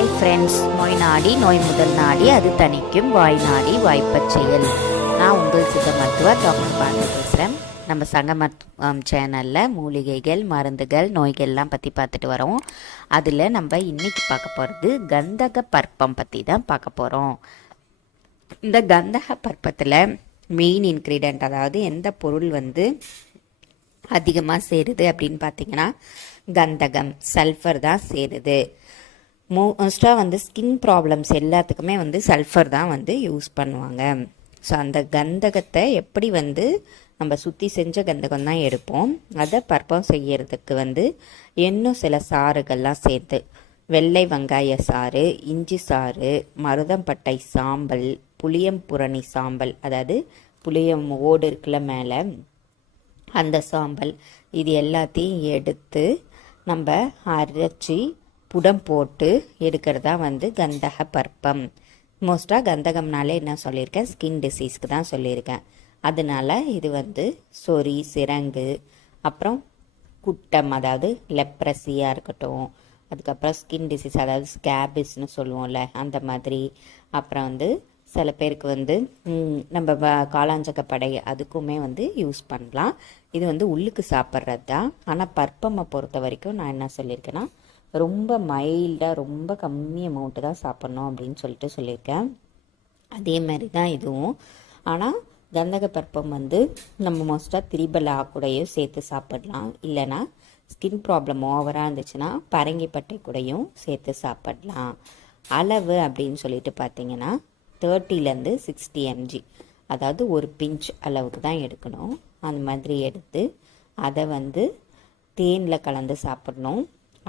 Hi friends நோய் நாடி நோய் முதல் நாடி அது தணிக்கும் வாய் நாடி வாய்ப்பச் செயல். நான் உங்கள் சித்த மருத்துவர் டாக்டர் பாண்டி பேசுகிறேன் நம்ம சங்க மருத்துவம் சேனலில் மூலிகைகள் மருந்துகள் நோய்கள்லாம் பற்றி பார்த்துட்டு வரோம். அதில் நம்ம இன்றைக்கி பார்க்க போகிறது கந்தக பற்பம் பற்றி தான் பார்க்க போகிறோம் இந்த கந்தக பற்பத்தில் மெயின் இன்க்ரீடியன்ட் அதாவது எந்த பொருள் வந்து அதிகமாக சேருது அப்படின்னு பார்த்தீங்கன்னா கந்தகம் சல்ஃபர் தான் சேருது. மோஸ்ட்டாக வந்து ஸ்கின் ப்ராப்ளம்ஸ் எல்லாத்துக்குமே வந்து சல்ஃபர் தான் வந்து யூஸ் பண்ணுவாங்க. ஸோ அந்த கந்தகத்தை எப்படி வந்து நம்ம சுற்றி செஞ்ச கந்தகம் தான் எடுப்போம். அதை பற்பம் செய்யறதுக்கு வந்து இன்னும் சில சாறுகள்லாம் சேர்த்து வெள்ளை வெங்காய சாறு இஞ்சி சாறு மருதம்பட்டை சாம்பல் புளியம்புரணி சாம்பல் அதாவது புளியம் ஓடு இருக்குல்ல மேலே அந்த சாம்பல் இது எல்லாத்தையும் எடுத்து நம்ம அரைச்சி புடம் போட்டு எடுக்கிறதா வந்து கந்தக பற்பம். மோஸ்ட்டாக கந்தகம்னாலே என்ன சொல்லியிருக்கேன்? ஸ்கின் டிசீஸ்க்கு தான் சொல்லியிருக்கேன். அதனால இது வந்து சொறி சிரங்கு அப்புறம் குட்டம் அதாவது லெப்ரஸியாக இருக்கட்டும் அதுக்கப்புறம் ஸ்கின் டிசீஸ் அதாவது ஸ்கேபிஸ்னு சொல்லுவோம்ல அந்த மாதிரி. அப்புறம் வந்து சில பேருக்கு வந்து நம்ம வ- காளாஞ்சக்கப்படை அதுக்குமே வந்து யூஸ் பண்ணலாம். இது வந்து உள்ளுக்கு சாப்பிட்றது தான் ஆனால் பற்பமை பொறுத்த வரைக்கும் நான் என்ன சொல்லியிருக்கேன்னா ரொம்ப மைல்டாக ரொம்ப கம்மி அமௌண்ட்டு தான் சாப்பிட்ணும் அப்படின்னு சொல்லிட்டு சொல்லியிருக்கேன். அதே மாதிரி தான் இதுவும். ஆனால் கந்தக பருப்பம் வந்து நம்ம மோஸ்ட்டாக திரிபலா கூடயும் சேர்த்து சாப்பிடலாம். இல்லைன்னா ஸ்கின் ப்ராப்ளம் ஓவராக இருந்துச்சுன்னா பரங்கிப்பட்டை கூடயும் சேர்த்து சாப்பிடலாம். அளவு அப்படின்னு சொல்லிட்டு பார்த்தீங்கன்னா தேர்ட்டிலேருந்து சிக்ஸ்டி எம்ஜி அதாவது ஒரு பிஞ்ச் அளவுக்கு தான் எடுக்கணும். அந்த மாதிரி எடுத்து அதை வந்து தேனில் கலந்து சாப்பிடணும்.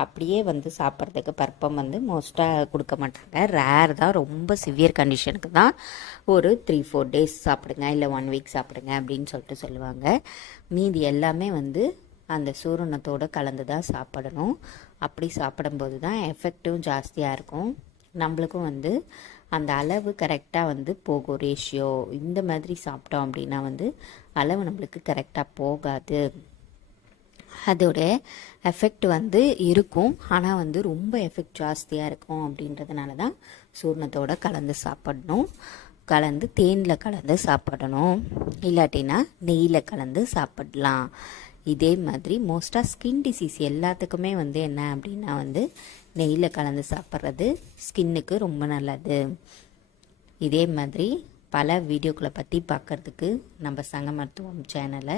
அப்படியே வந்து சாப்பிட்றதுக்கு பர்ப்பம் வந்து மோஸ்ட்டாக கொடுக்க மாட்டாங்க. ரேர் தான் ரொம்ப சிவியர் கண்டிஷனுக்கு தான் ஒரு த்ரீ ஃபோர் டேஸ் சாப்பிடுங்க இல்லை ஒன் வீக் சாப்பிடுங்க அப்படின்னு சொல்லிட்டு சொல்லுவாங்க. மீதி எல்லாமே வந்து அந்த சூரணத்தோடு கலந்து தான் சாப்பிடணும். அப்படி சாப்பிடும்போது தான் எஃபெக்டும் ஜாஸ்தியாக இருக்கும். நம்மளுக்கும் வந்து அந்த அளவு கரெக்டாக வந்து போகும் ரேஷியோ இந்த மாதிரி சாப்பிட்டோம் அப்படின்னா வந்து அளவு நம்மளுக்கு கரெக்டாக போகாது. அதோட எஃபெக்ட் வந்து இருக்கும். ஆனால் வந்து ரொம்ப எஃபெக்ட் ஜாஸ்தியாக இருக்கும் அப்படின்றதுனால தான் சூர்ணத்தோட கலந்து சாப்பிடணும். கலந்து தேனில் கலந்து சாப்பிடணும். இல்லாட்டினா நெய்யில் கலந்து சாப்பிடலாம். இதே மாதிரி மோஸ்ட்டாக ஸ்கின் டிசீஸ் எல்லாத்துக்குமே வந்து என்ன அப்படின்னா வந்து நெய்யில் கலந்து சாப்பிட்றது ஸ்கின்னுக்கு ரொம்ப நல்லது. இதே மாதிரி பல வீடியோக்களை பற்றி பார்க்கறதுக்கு நம்ம சங்க மருத்துவம் சேனலை